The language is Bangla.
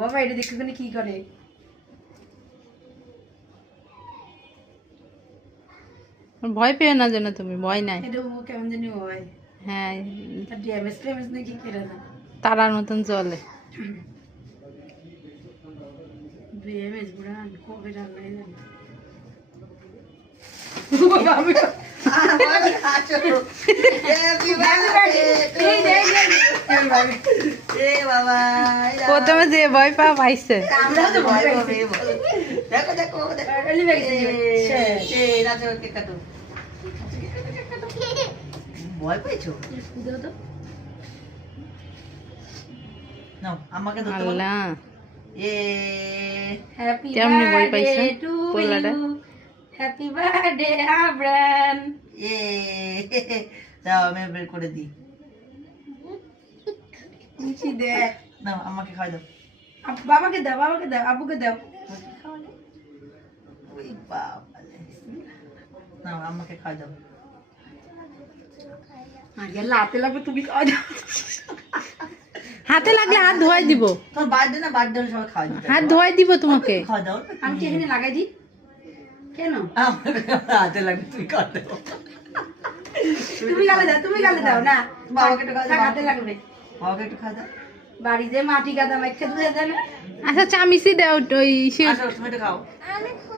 বাবা এটা দেখতে কি করে ভয় পেও না যেন তুমি, ভয় নাই। এটা কেমন জানি হয়। হ্যাঁ, ড্যামেজ ফ্যামেজ নাকি কেটে না, তারার মতন চলে। ড্যামেজ বুড়ান কবে রান্নাই জানি। প্রথমে যে ভয় পাওয়া পাইছে। ভয় পেয়েছো? নাও আমাকে ধরতে বলো। আল্লাহ, হ্যাপি কেমনে ভয় পাইছে বার্থডে টু পোলাটা? You, happy birthday Abran. দাও আমি বের করে দিই। মিষ্টি দে, নাও আমাকে খাওয়াই দাও। বাবাকে দাও, বাবাকে দাও, আব্বুকে দাও। ওই বাবা রে। নাও আমাকে খাওয়াই দাও। লাতে লাগবে, তুমি খাওয়া দাও। হাতে লাগলে হাত ধোয়াই দিব, তোর বার্থডে না, বার্থডে হলে সবাই খাওয়াই দিতে হাত ধোয়াই দিব তোমাকে। খাওয়া দাও। আমি কি এখানে লাগাই দিই কেন? আমার হাতে লাগবে, তুই খাওয়া দাও। তুমি গালে দাও, তুমি গালে দাও না, বাবাকে একটু খাওয়া দাও। হাতে লাগবে। বাবাকে একটু খাওয়া দাও। বাড়িতে মাটি গাদা মাইখা ধুয়ে দেয় না। আচ্ছা চামিচি দাও, ওই আসো তুমি একটু খাও।